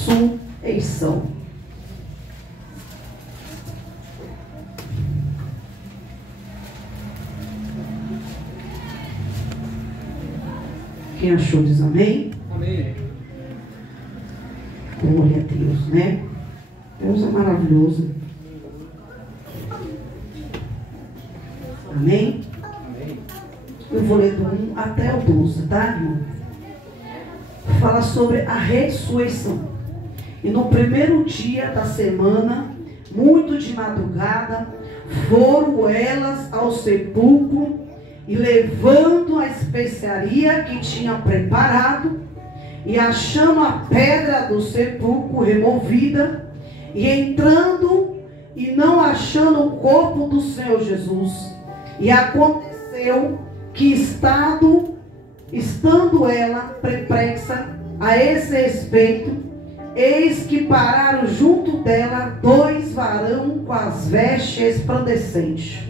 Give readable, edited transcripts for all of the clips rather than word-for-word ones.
ressurreição. Quem achou diz amém? Amém. Glória a Deus, né? Deus é maravilhoso. Amém? Amém. Eu vou ler do 1 até o 12, tá, irmão? Fala sobre a ressurreição. E no primeiro dia da semana, muito de madrugada, foram elas ao sepulcro, e levando a especiaria que tinha preparado, e achando a pedra do sepulcro removida, e entrando e não achando o corpo do Senhor Jesus. E aconteceu que estando ela perplexa a esse respeito, eis que pararam junto dela 2 varões com as vestes resplandecentes.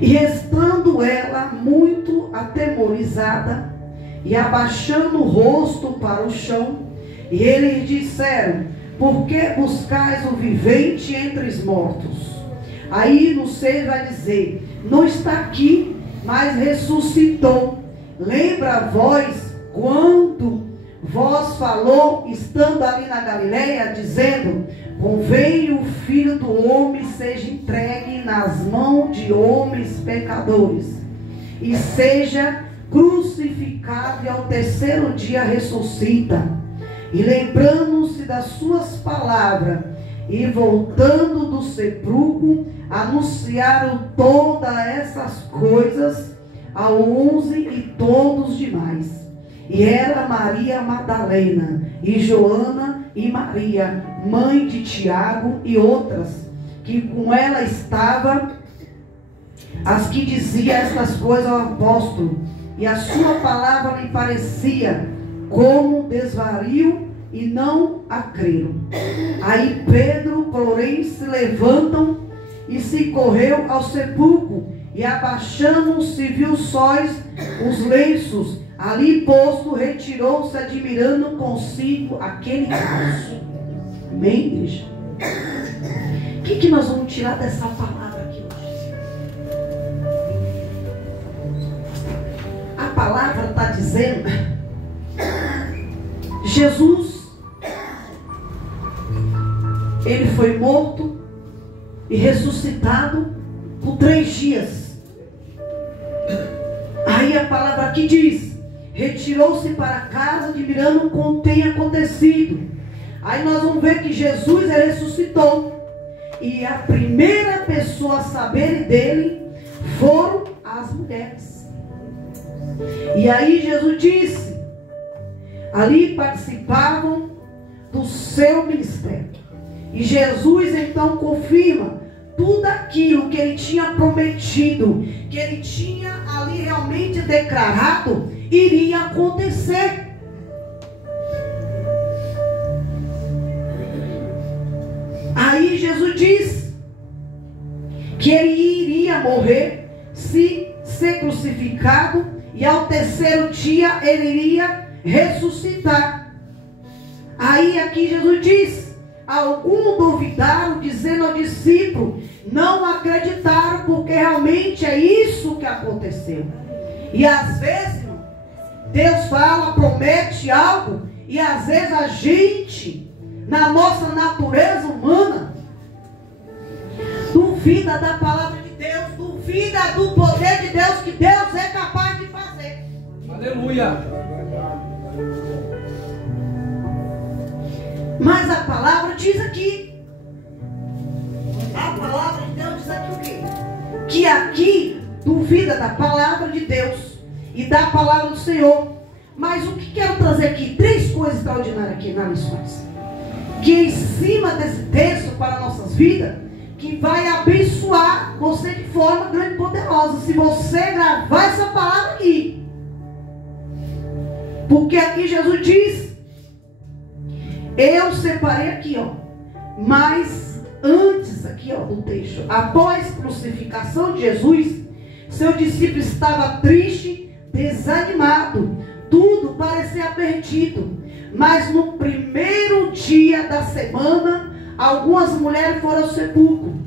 E estando ela muito atemorizada, e abaixando o rosto para o chão, e eles disseram: por que buscais o vivente entre os mortos? Aí no 6 vai dizer: não está aqui, mas ressuscitou. Lembra vós quando vós falou, estando ali na Galileia, dizendo: convém o Filho do Homem seja entregue nas mãos de homens pecadores, e seja crucificado, e ao terceiro dia ressuscita. E lembrando-se das suas palavras, e voltando do sepulcro, anunciaram todas essas coisas a 11 e todos demais. E era Maria Madalena, e Joana e Maria, mãe de Tiago, e outras, que com ela estavam, as que diziam estas coisas ao apóstolo. E a sua palavra lhe parecia como desvario, e não a creram. Aí Pedro, porém, se levantam e se correu ao sepulcro, e abaixando-se viu sóis os lenços ali posto, retirou-se admirando consigo aquele caso. Amém, igreja? O que nós vamos tirar dessa palavra aqui hoje? A palavra está dizendo: Jesus, ele foi morto e ressuscitado por 3 dias. Aí a palavra aqui diz: retirou-se para casa, admirando como tem acontecido. Aí nós vamos ver que Jesus ressuscitou. E a primeira pessoa a saber dele foram as mulheres. E aí Jesus disse, ali participavam do seu ministério. E Jesus então confirma tudo aquilo que ele tinha prometido, que ele tinha ali realmente declarado, iria acontecer. Aí Jesus diz que ele iria morrer, ser crucificado, e ao terceiro dia ele iria ressuscitar. Aí aqui Jesus diz: alguns duvidaram, dizendo ao discípulo, não acreditaram, porque realmente é isso que aconteceu. E às vezes Deus fala, promete algo, e às vezes a gente, na nossa natureza humana, duvida da palavra de Deus, duvida do poder de Deus, que Deus é capaz de fazer. Aleluia. Mas a palavra diz aqui, a palavra de Deus diz aqui o quê? Que aqui duvida da palavra de Deus e da palavra do Senhor. Mas o que quero trazer aqui? 3 coisas extraordinárias aqui nas lições, que em cima desse texto para nossas vidas, que vai abençoar você de forma grande e poderosa, se você gravar essa palavra aqui. Porque aqui Jesus diz: eu separei aqui, ó, mas antes aqui, ó, do texto, após a crucificação de Jesus, seu discípulo estava triste, desanimado, tudo parecia perdido. Mas no primeiro dia da semana, algumas mulheres foram ao sepulcro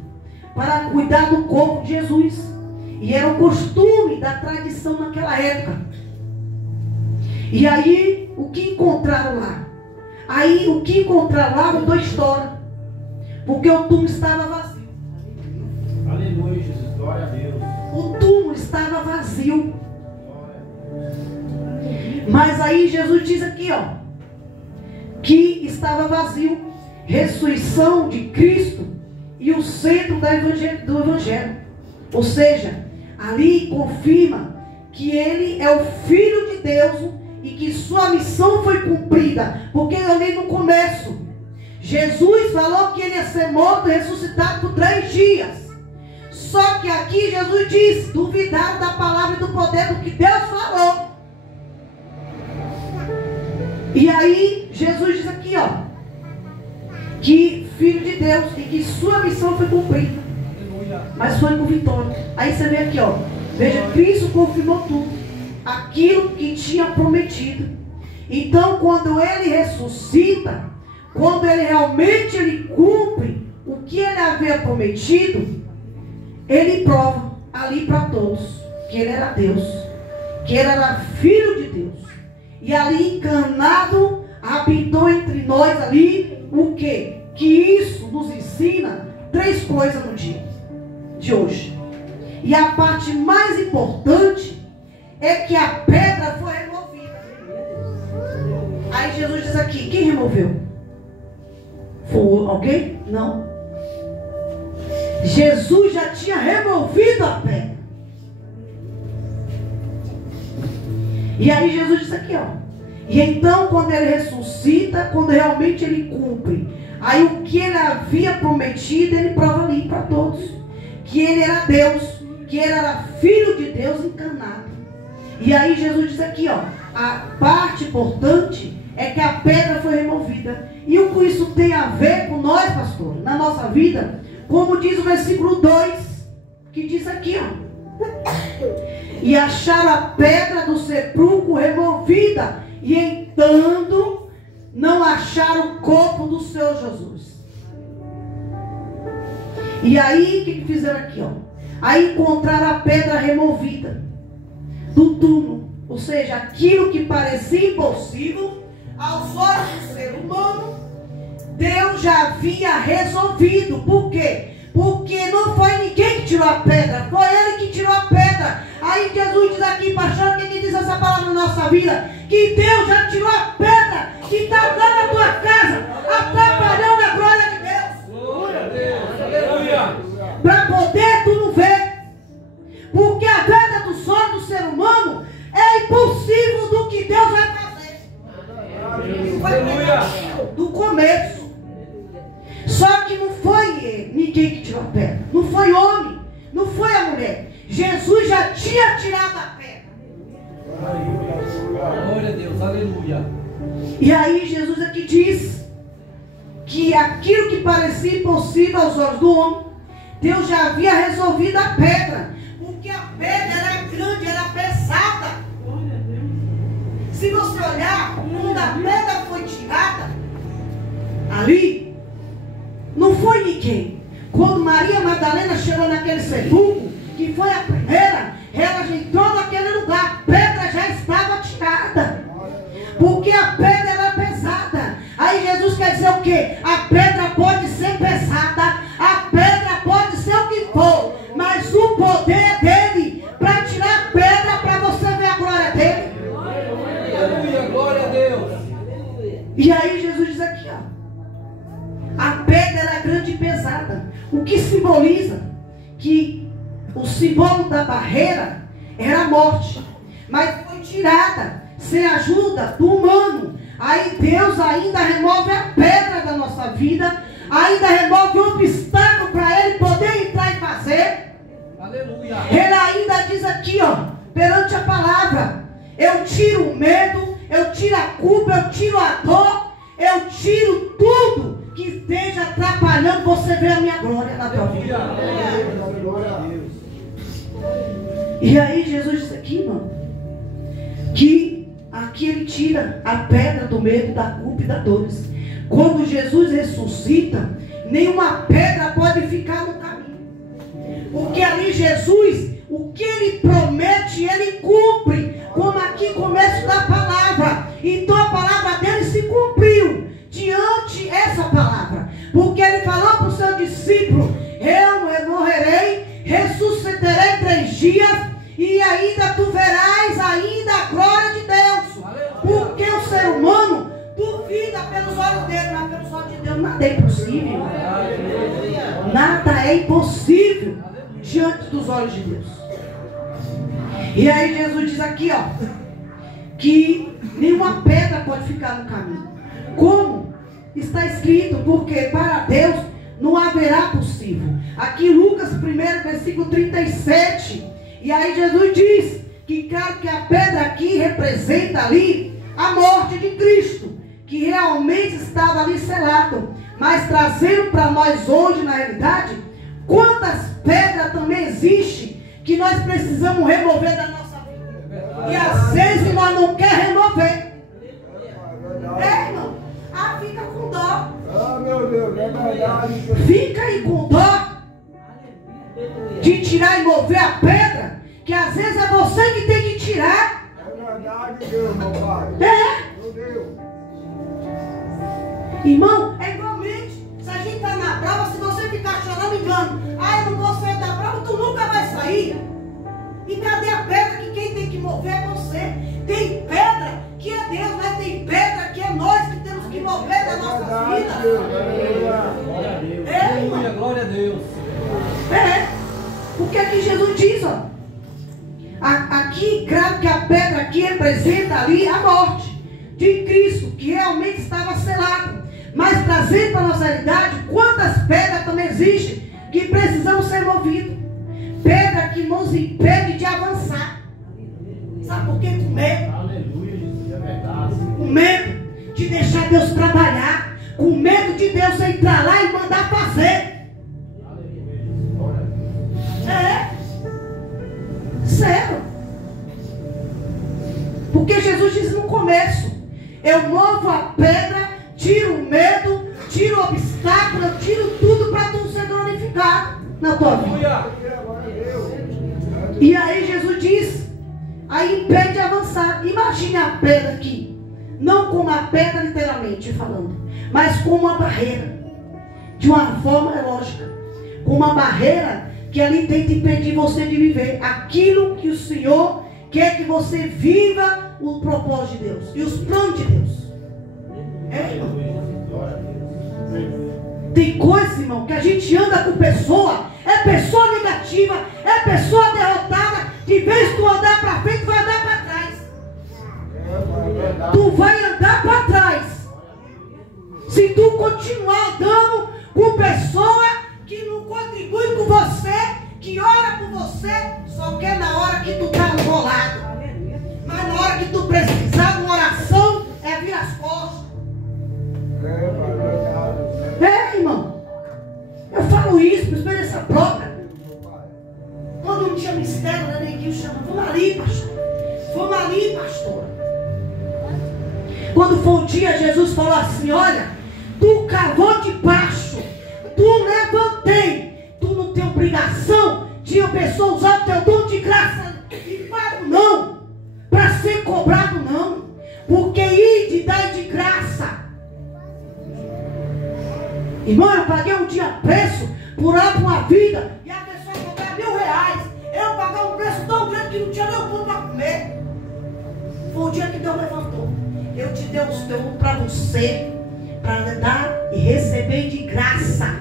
para cuidar do corpo de Jesus. E era o costume da tradição naquela época. E aí, o que encontraram lá? Aí, o que encontraram lá mudou a história. Porque o túmulo estava vazio. Aleluia, Jesus. Glória a Deus. O túmulo estava vazio. Mas aí Jesus diz aqui, ó, que estava vazio. Ressurreição de Cristo e o centro do Evangelho. Ou seja, ali confirma que ele é o Filho de Deus e que sua missão foi cumprida. Porque ali no começo, Jesus falou que ele ia ser morto e ressuscitado por 3 dias. Só que aqui Jesus diz, duvidaram da palavra e do poder do que Deus falou. E aí Jesus diz aqui, ó, que Filho de Deus e que sua missão foi cumprida. Mas foi com vitória. Aí você vê aqui, ó, veja, Cristo confirmou tudo, aquilo que tinha prometido. Então quando ele ressuscita, quando ele realmente cumpre o que ele havia prometido, ele prova ali para todos que ele era Deus, que ele era Filho de Deus. E ali encarnado, habitou entre nós ali o quê? Que isso nos ensina 3 coisas no dia de hoje. E a parte mais importante é que a pedra foi removida. Aí Jesus diz aqui, quem removeu? Foi alguém? Não. Jesus já tinha removido a pedra. E aí Jesus diz aqui, ó. E então quando ele ressuscita, quando realmente ele cumpre, aí o que ele havia prometido, ele prova ali para todos. Que ele era Deus, que ele era Filho de Deus encarnado. E aí Jesus diz aqui, ó, a parte importante é que a pedra foi removida. E o que isso tem a ver com nós, pastor, na nossa vida? Como diz o versículo 2, que diz aqui, ó. E acharam a pedra do sepulcro removida, e entrando, não acharam o corpo do Senhor Jesus. E aí, o que fizeram aqui, ó? Aí encontraram a pedra removida do túmulo. Ou seja, aquilo que parecia impossível aos olhos do ser humano, Deus já havia resolvido. Por quê? Porque não foi ninguém que tirou a pedra, foi ele que tirou a pedra. Aí Jesus diz aqui, pastor, quem diz essa palavra na nossa vida? Que Deus já tirou a pedra que está lá na tua casa, atrapalhando a glória de Deus. Glória a Deus, aleluia. Para poder tu não ver. Porque a pedra do sonho do ser humano é impossível do que Deus vai fazer. Aleluia. Do começo. Só que não foi ninguém que tirou a pedra. Não foi homem. Não foi a mulher. Jesus já tinha tirado a pedra. Glória a Deus, aleluia. E aí Jesus aqui diz que aquilo que parecia impossível aos olhos do homem, Deus já havia resolvido a pedra. Porque a pedra era grande, era pesada. Se você olhar, quando a pedra foi tirada, ali, não foi ninguém. Quando Maria Madalena chegou naquele sepulcro, que foi a primeira, ela já entrou naquele lugar, a pedra já estava tirada. Porque a pedra era pesada. Aí Jesus quer dizer o quê? A pedra pode ser pesada, a pedra pode ser o que for, mas o poder é dele para tirar a pedra, para você ver a glória dele. Aleluia, glória a Deus. E aí Jesus diz aqui, ó, a pedra era grande e pesada, o que simboliza que o símbolo da barreira era a morte, mas foi tirada sem a ajuda do humano. Aí Deus ainda remove a pedra da nossa vida, ainda remove o obstáculo para ele poder entrar e fazer. Aleluia. Ele ainda diz aqui, ó, perante a palavra, eu tiro o medo, eu tiro a culpa, eu tiro a dor, eu tiro tudo que esteja atrapalhando você ver a minha glória na tua vida. Glória a Deus. E aí Jesus disse aqui, irmão, que aqui ele tira a pedra do medo, da culpa e das dores. Quando Jesus ressuscita, nenhuma pedra pode ficar no caminho. Porque ali Jesus, o que ele promete, ele cumpre. Como aqui começo da palavra. Então a palavra dele se cumpriu diante essa palavra. Porque ele falou para o seu discípulo: eu morrerei, ressuscitarei 3 dias, e ainda tu verás ainda a glória de Deus. Porque o ser humano duvida pelos olhos dele, mas pelos olhos de Deus nada é impossível. Nada é impossível diante dos olhos de Deus. E aí Jesus diz aqui, ó, que nenhuma pedra pode ficar no caminho. Como está escrito, porque para Deus não haverá possível. Aqui Lucas 1, versículo 37. E aí Jesus diz que claro que a pedra aqui representa ali a morte de Cristo, que realmente estava ali selado. Mas trazendo para nós hoje, na realidade, quantas pedras também existem que nós precisamos remover da nossa vida. E às vezes nós não queremos remover. Irmão, fica com dó. Meu Deus, é verdade. Fica aí com dó de tirar e mover a pedra, que às vezes é você que tem que tirar. É verdade, Deus, meu Pai. Meu Deus. Irmão, é igualmente. Se a gente está na prova, se você ficar chorando, engano, eu não vou sair da prova, tu nunca vai sair. E cadê a pedra que quem tem que mover é você? Tem pedra que é Deus, mas tem pedra que é nós que temos que mover da nossa vida. Glória a Deus. Aleluia, glória a Deus. O que é que Jesus diz, ó? Aqui, claro que a pedra aqui representa ali a morte de Cristo, que realmente estava selado. Mas trazendo para a nossa realidade, quantas pedras também existem que precisam ser movidas. Pedra que nos impede de avançar. Sabe por quê? Com medo. Aleluia, Jesus, é verdade. Com medo de deixar Deus trabalhar. Com medo de Deus entrar lá e mandar fazer. Sério. Porque Jesus disse no começo: eu movo a pedra, tiro o medo, tiro o obstáculo, eu tiro tudo para tu ser glorificado na tua vida. E aí Jesus diz, aí impede de avançar. Imagine a pedra aqui, não como a pedra literalmente falando, mas como uma barreira, de uma forma lógica, com uma barreira que ali tenta impedir você de viver aquilo que o Senhor quer que você viva, o propósito de Deus e os planos de Deus. Irmão? Tem coisa, irmão, que a gente anda com pessoa, é pessoa negativa, é pessoa derrotada. De vez que tu andar para frente, tu vai andar para trás. Tu vai andar para trás. Se tu continuar andando com pessoa que não contribui com você, que ora por você, só quer na hora que tu está enrolado. Mas na hora que tu precisar de uma oração, é vir as costas. Irmão, eu falo isso por experiência própria. Quando não tinha mistério, né, neguinho chama, vamos ali, pastor. Vamos ali, pastor. Quando foi um dia, Jesus falou assim: olha, tu cavou de baixo, tu levantei, tu não tem obrigação de a pessoa usar o teu dom de graça e pago não, para ser cobrado não, porque ir de dar de graça. Irmão, eu paguei um dia preço por uma vida e a pessoa cobrar R$1.000. Eu pagar um preço tão grande que não tinha nem o pão para comer. Foi o dia que Deus levantou. Eu te dei os teus para você, para dar e receber de graça.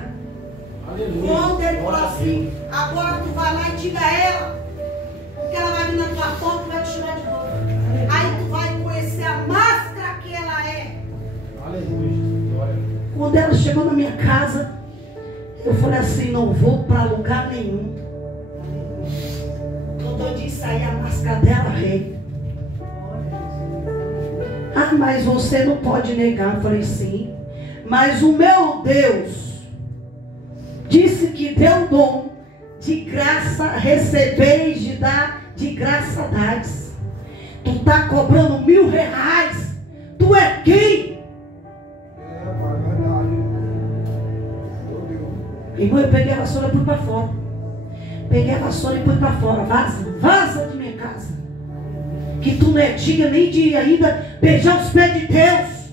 Aleluia. Quando ele falou assim: agora tu vai lá e diga a ela, porque ela vai vir na tua porta e vai te tirar de novo. Aí tu vai conhecer a máscara que ela é. Aleluia. Quando ela chegou na minha casa, eu falei assim: não vou para lugar nenhum. Quando eu disse aí a máscara dela, rei. Ah, mas você não pode negar. Eu falei: sim, mas o meu Deus disse que deu dom de graça, recebeis de dar, de graça dades. Tu está cobrando R$1.000. Tu é quem? Irmão, eu peguei a vassoura e pus para fora. Peguei a vassoura e pus para fora. Vaza, vaza de minha casa. Que tu não é digna nem de ainda beijar os pés de Deus.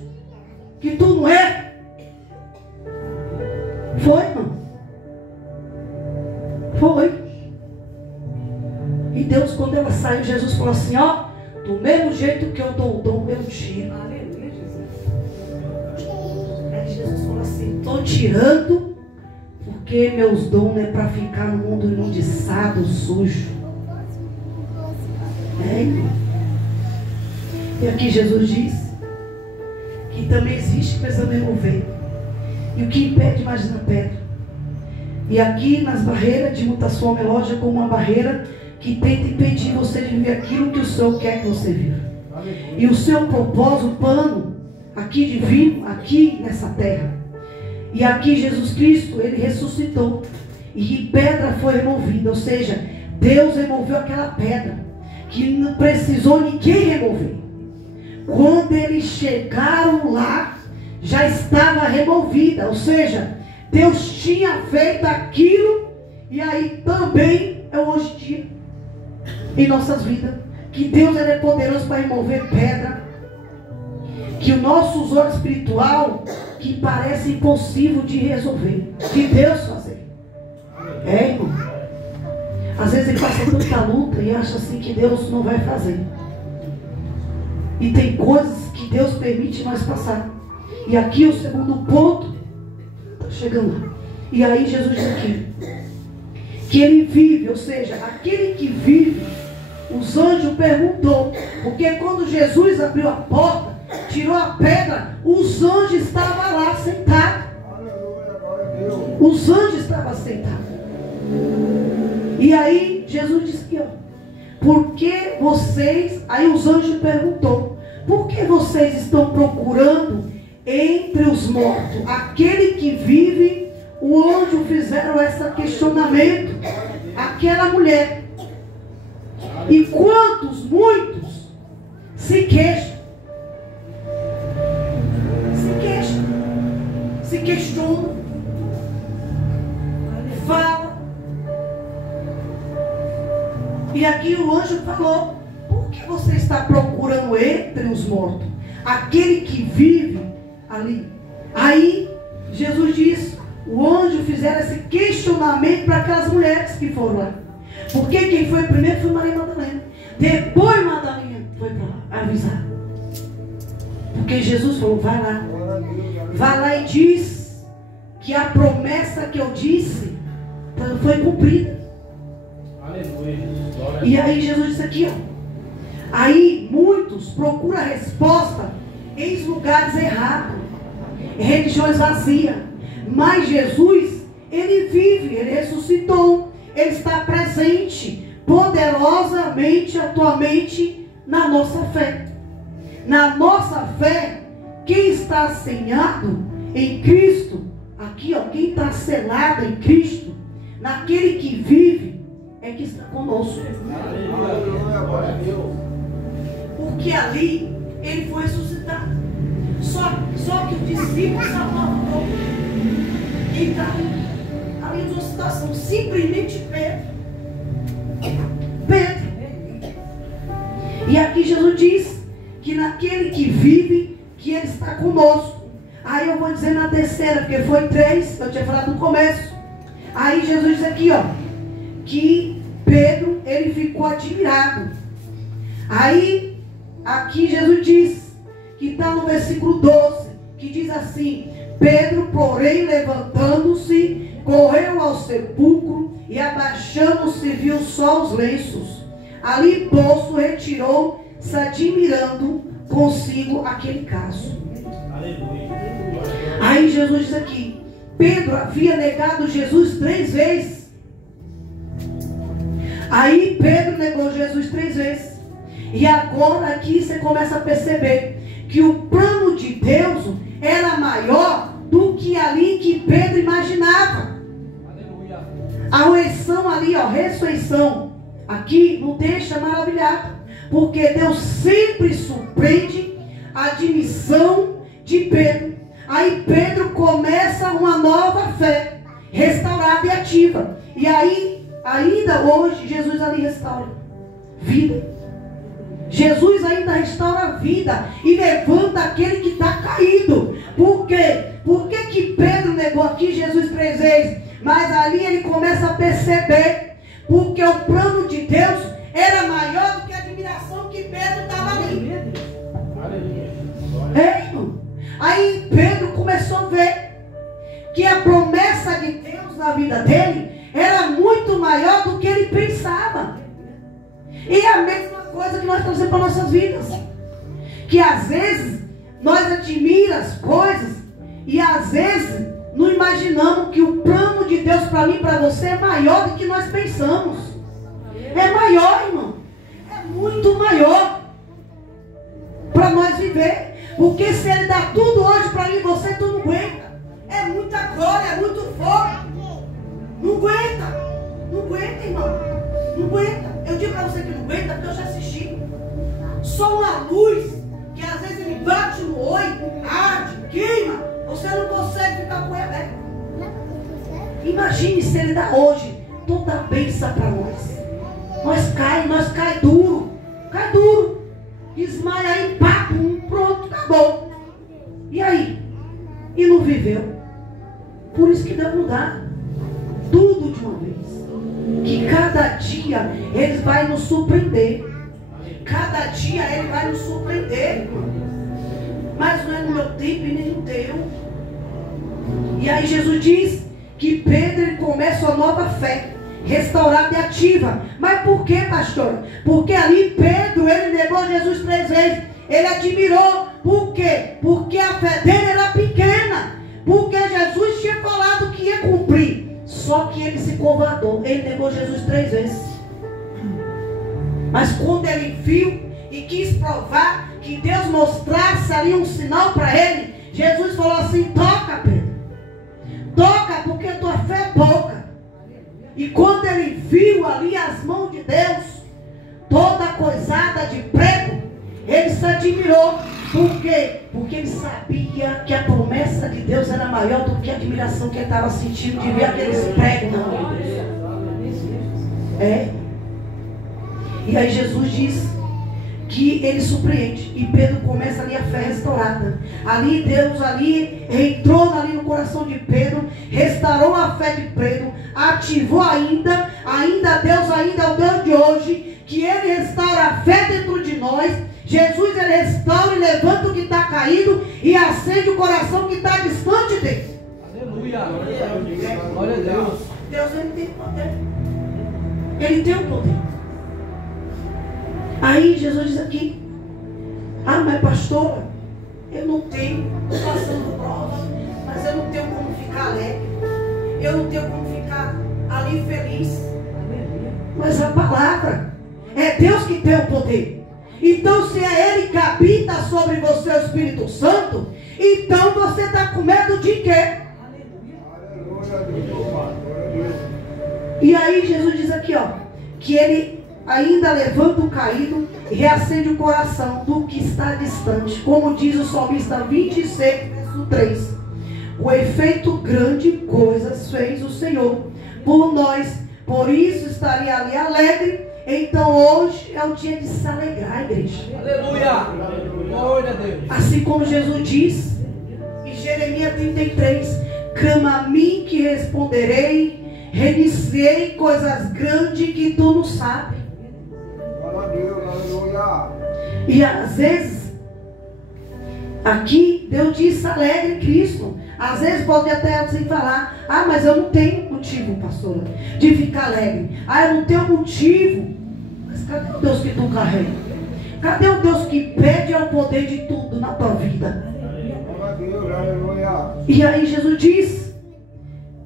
Que tu não é. Foi, irmão. Foi. E Deus, quando ela saiu, Jesus falou assim, ó, do mesmo jeito que eu dou o dom, eu tiro. Aleluia, Jesus. Aí Jesus falou assim, estou tirando, porque meus dons não é para ficar no mundo inundiçado, sujo. É, irmão. E aqui Jesus diz que também existe pensamento vento. E o que impede, imagina a pedra. E aqui nas barreiras de mutação melódica, como uma barreira que tenta impedir você de viver aquilo que o Senhor quer que você viva. E o seu propósito, o plano aqui divino, aqui nessa terra. E aqui Jesus Cristo, ele ressuscitou. E pedra foi removida. Ou seja, Deus removeu aquela pedra que não precisou ninguém remover. Quando eles chegaram lá, já estava removida. Ou seja, Deus tinha feito aquilo. E aí também é hoje em dia em nossas vidas, que Deus é poderoso para remover pedra, que o nosso usuário espiritual, que parece impossível de resolver, de Deus fazer. É, irmão. Às vezes ele passa tanta luta e acha assim que Deus não vai fazer. E tem coisas que Deus permite nós passar. E aqui o segundo ponto, está chegando lá. E aí Jesus diz aqui, que ele vive, ou seja, aquele que vive, os anjos perguntou, porque quando Jesus abriu a porta, tirou a pedra, os anjos estavam lá sentados. Os anjos estavam sentados. E aí Jesus disse aqui, ó, por que vocês, aí os anjos perguntou, por que vocês estão procurando entre os mortos aquele que vive? O anjo fizeram esse questionamento, aquela mulher. E quantos, muitos, se queixam. Se queixam. Se questionam. Falam. E aqui o anjo falou, por que você está procurando entre os mortos? Aquele que vive ali. Aí Jesus disse, o anjo fizeram esse questionamento para aquelas mulheres que foram lá. Porque quem foi primeiro foi Maria Madalena. Depois Madalena foi para lá avisar. Porque Jesus falou, vai lá. Vai lá e diz que a promessa que eu disse foi cumprida. Aleluia. E aí Jesus disse aqui, ó. Aí muitos procuram a resposta em lugares errados. Religiões vazias. Mas Jesus, ele vive, ele ressuscitou. Ele está presente, poderosamente, atualmente, na nossa fé. Na nossa fé, quem está assenhado em Cristo, aqui ó, quem está selado em Cristo, naquele que vive, é que está conosco. Porque ali, ele foi ressuscitado. Só que o discípulo salvou. E está ali numa situação, simplesmente Pedro. E aqui Jesus diz que naquele que vive, que ele está conosco. Aí eu vou dizer na terceira, porque foi 3, eu tinha falado no começo. Aí Jesus diz aqui, ó, que Pedro, ele ficou admirado. Aí, aqui Jesus diz, que está no versículo 12, que diz assim, Pedro, porém, levantando-se, correu ao sepulcro e abaixando-se viu só os lenços. Ali posto, retirou, se admirando consigo aquele caso. Aleluia. Aí Jesus diz aqui, Pedro havia negado Jesus 3 vezes. Aí Pedro negou Jesus 3 vezes. E agora aqui você começa a perceber que o plano de Deus era maior do que ali que Pedro imaginava. A ressurreição ali, ó, ressurreição, aqui nos deixa maravilhado. Porque Deus sempre surpreende a admissão de Pedro. Aí Pedro começa uma nova fé, restaurada e ativa. E aí, ainda hoje, Jesus ali restaura vida. Jesus ainda restaura a vida e levanta aquele que está caído. Por quê? Por que Pedro negou aqui Jesus 3 vezes? Mas ali ele começa a perceber, porque o plano de Deus era maior do que a admiração que Pedro estava ali. Irmão. Aí Pedro começou a ver que a promessa de Deus na vida dele era muito maior do que ele pensava. E a mesma coisa que nós trazemos para nossas vidas, que às vezes nós admiramos as coisas e às vezes não imaginamos que o plano de Deus para mim e para você é maior do que nós pensamos. É maior, irmão. É muito maior para nós viver. Porque se Ele dá tudo hoje para mim e você, tu não aguenta. É muita glória, é muito fogo. Não aguenta. Não aguenta, irmão. Não aguenta. Eu digo para você que não aguenta porque eu já assisti. Só uma luz que às vezes ele bate no olho, arde, queima. Você não consegue ficar com ela. Imagine se Ele dá hoje toda a bênção para nós. Nós cai duro. Cai duro. Desmaia aí, pá, pronto, acabou. E aí? E não viveu. Por isso que Deus não dá tudo de uma vez. Que cada dia Ele vai nos surpreender. Cada dia Ele vai nos surpreender. Mas não é no meu tempo e nem no teu. E aí Jesus diz que Pedro ele começa uma nova fé, restaurada e ativa. Mas por que, pastor? Porque ali Pedro, ele negou Jesus 3 vezes. Ele admirou. Por quê? Porque a fé dele era pequena. Porque Jesus tinha falado que ia cumprir. Só que ele se covardou. Ele negou Jesus 3 vezes. Mas quando ele viu e quis provar que Deus mostrasse ali um sinal para ele, Jesus falou assim: toca, Pedro. Toca, porque tua fé é pouca. E quando ele viu ali as mãos de Deus, toda coisada de prego, ele se admirou. Por quê? Porque ele sabia que a promessa de Deus era maior do que a admiração que ele estava sentindo de ver aqueles pregos na mão de Deus. É. E aí Jesus diz que ele surpreende. E Pedro começa ali a fé restaurada. Ali Deus ali entrou ali no coração de Pedro, restaurou a fé de Pedro, ativou ainda Deus ainda é o Deus de hoje, que Ele restaura a fé dentro de nós. Jesus Ele restaura e levanta o que está caído e acende o coração que está distante dele. Aleluia. Glória a Deus. Deus Ele tem poder. Ele tem o poder. Aí Jesus diz aqui: ah, mas pastora, eu não tenho, estou passando prova, mas eu não tenho como ficar alegre, eu não tenho como ficar ali feliz. Mas a palavra é Deus que tem o poder. Então se é Ele que habita sobre você, o Espírito Santo, então você está com medo de quê? E aí Jesus diz aqui, ó, que Ele ainda levanta o caído e reacende o coração do que está distante. Como diz o Salmista 26, verso 3. O efeito grande coisas fez o Senhor por nós. Por isso estaria ali alegre. Então hoje é o dia de se alegrar, igreja. Aleluia. Glória a Deus. Assim como Jesus diz em Jeremias 33. Clama a mim que responderei. Reiniciei coisas grandes que tu não sabes. E às vezes aqui Deus diz alegre em Cristo. Às vezes pode até assim falar: ah, mas eu não tenho motivo, pastora, de ficar alegre. Ah, eu não tenho motivo. Mas cadê o Deus que tu carrega? Cadê o Deus que pede ao poder de tudo na tua vida? E aí Jesus diz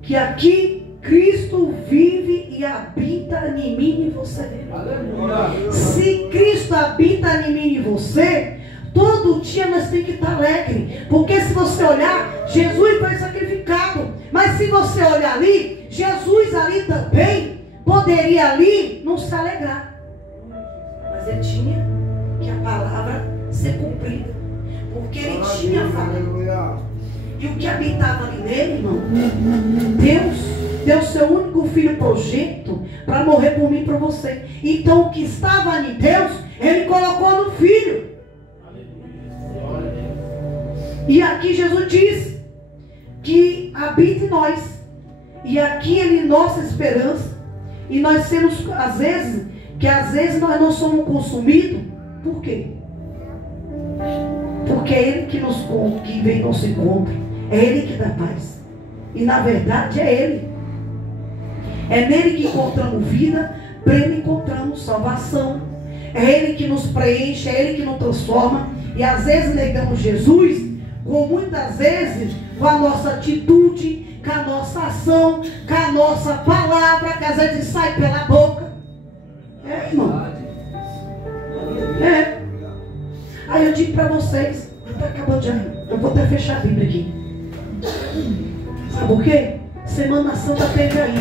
que aqui Cristo vive e habita em mim e em você. Aleluia. Se Cristo habita em mim e em você, todo dia nós temos que estar alegre. Porque se você olhar, Jesus foi sacrificado. Mas se você olhar ali, Jesus ali também poderia ali não se alegrar. Mas ele tinha palavra ser cumprida. Porque ele tinha falado. E o que habitava ali nele, irmão? Deus deu seu único filho projeto para morrer por mim e por você. Então o que estava em Deus, ele colocou no filho. E aqui Jesus diz que habita em nós. E aqui ele é nossa esperança. E nós temos, às vezes nós não somos consumidos. Por quê? Porque é ele que vem ao nosso encontro. É ele que dá paz. E na verdade é ele. É nele que encontramos vida, nele encontramos salvação. É ele que nos preenche, é ele que nos transforma. E às vezes negamos Jesus, com muitas vezes com a nossa atitude, com a nossa ação, com a nossa palavra, que às vezes sai pela boca. É, irmão. É. Aí eu digo para vocês, até acabou de ir. Eu vou até fechar a Bíblia aqui. Sabe por quê? Semana Santa teve aí.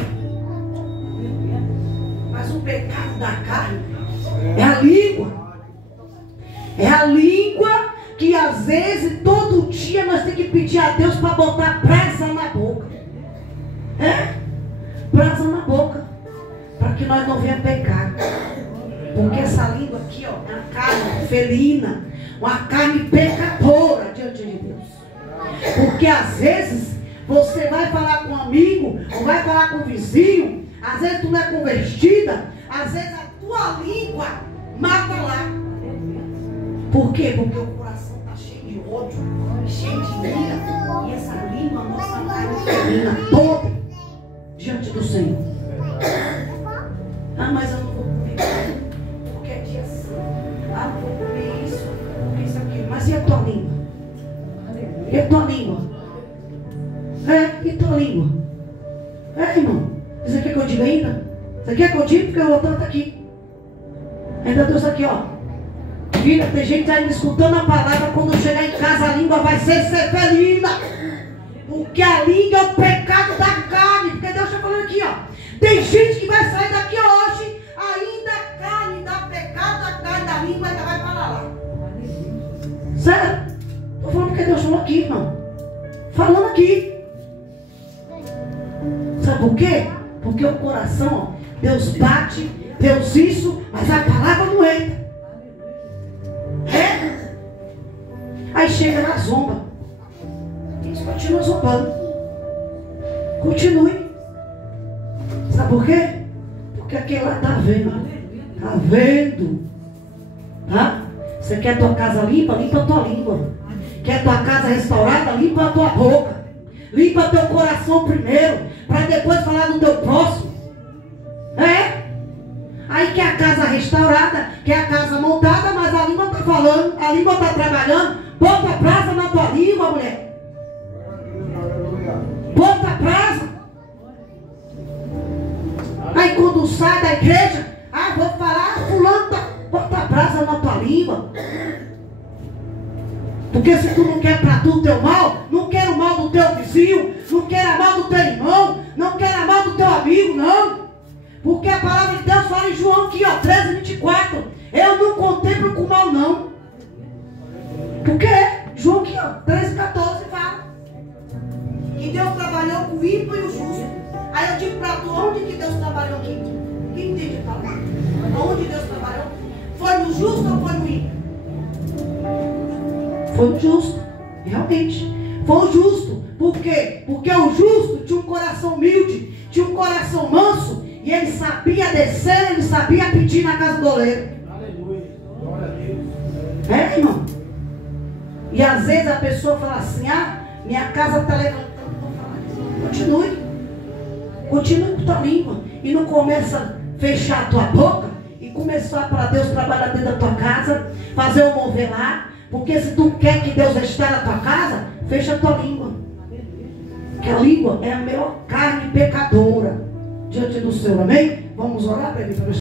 Mas o pecado da carne é a língua. É a língua que às vezes, todo dia, nós temos que pedir a Deus para botar brasa na boca. É? Brasa na boca. Para que nós não venhamos pecar. Porque essa língua aqui, ó, é uma carne felina. Uma carne pecadora diante de Deus. Porque às vezes você vai falar com um amigo, ou vai falar com um vizinho, às vezes tu não é convertida, às vezes a tua língua mata lá. Por quê? Porque o coração está cheio de ódio, cheio de ira, e essa língua, nossa carne feminina toda diante do Senhor. Ah, mas eu não vou comer porque é dia santo. Ah, não vou comer isso, porque isso aqui. Mas e a tua língua? E a tua língua? É, e tua língua? É, irmão. Isso aqui é que eu digo ainda? Isso aqui é que eu digo porque o outro está aqui. Ainda Deus aqui, ó. Filha, tem gente ainda escutando a palavra. Quando chegar em casa a língua vai ser felina. Porque a língua é o pecado da carne. Porque Deus está falando aqui, ó. Tem gente que vai sair daqui hoje, ainda a carne dá pecado, a carne da língua ainda vai para lá. Sério? Estou falando porque Deus falou aqui, irmão. Falando aqui. Sabe por quê? Porque o coração, ó, Deus bate, Deus isso, mas a palavra não entra. É? Aí chega na zomba. Eles continuam zombando. Continue. Sabe por quê? Porque aquele lá está vendo. Está vendo. Tá? Você quer tua casa limpa? Limpa a tua língua. Quer tua casa restaurada? Limpa a tua boca. Limpa teu coração primeiro, para depois falar do teu próximo. É? Aí quer a casa restaurada, quer a casa montada, mas a língua está falando, a língua está trabalhando. Bota brasa na tua língua, mulher. Bota brasa. Aí quando sai da igreja, vou falar, fulano, bota brasa na tua língua. Porque se tu não quer para tu o teu mal, não quer o mal do teu vizinho, não quer o mal do teu irmão, não quer o mal do teu amigo, não. Porque a palavra de Deus fala em João aqui, ó, 13:24. Eu não contemplo com mal, não. Porque João aqui, ó, 13:14 fala que Deus trabalhou com o ímpio e o justo. Aí eu digo para tu, onde que Deus trabalhou aqui? Quem entende a palavra? Onde Deus trabalhou? Foi no justo ou foi no ímpio? Foi o justo, realmente. Foi o justo. Por quê? Porque o justo tinha um coração humilde, tinha um coração manso, e ele sabia descer, ele sabia pedir na casa do oleiro. Aleluia. Glória a Deus. É, irmão? E às vezes a pessoa fala assim, minha casa está levantando. Continue. Continue com tua língua. E não começa a fechar a tua boca e começar para Deus trabalhar dentro da tua casa, fazer o mover lá. Porque se tu quer que Deus esteja na tua casa, fecha a tua língua. Porque a língua é a melhor carne pecadora diante do Senhor. Amém? Vamos orar para ele.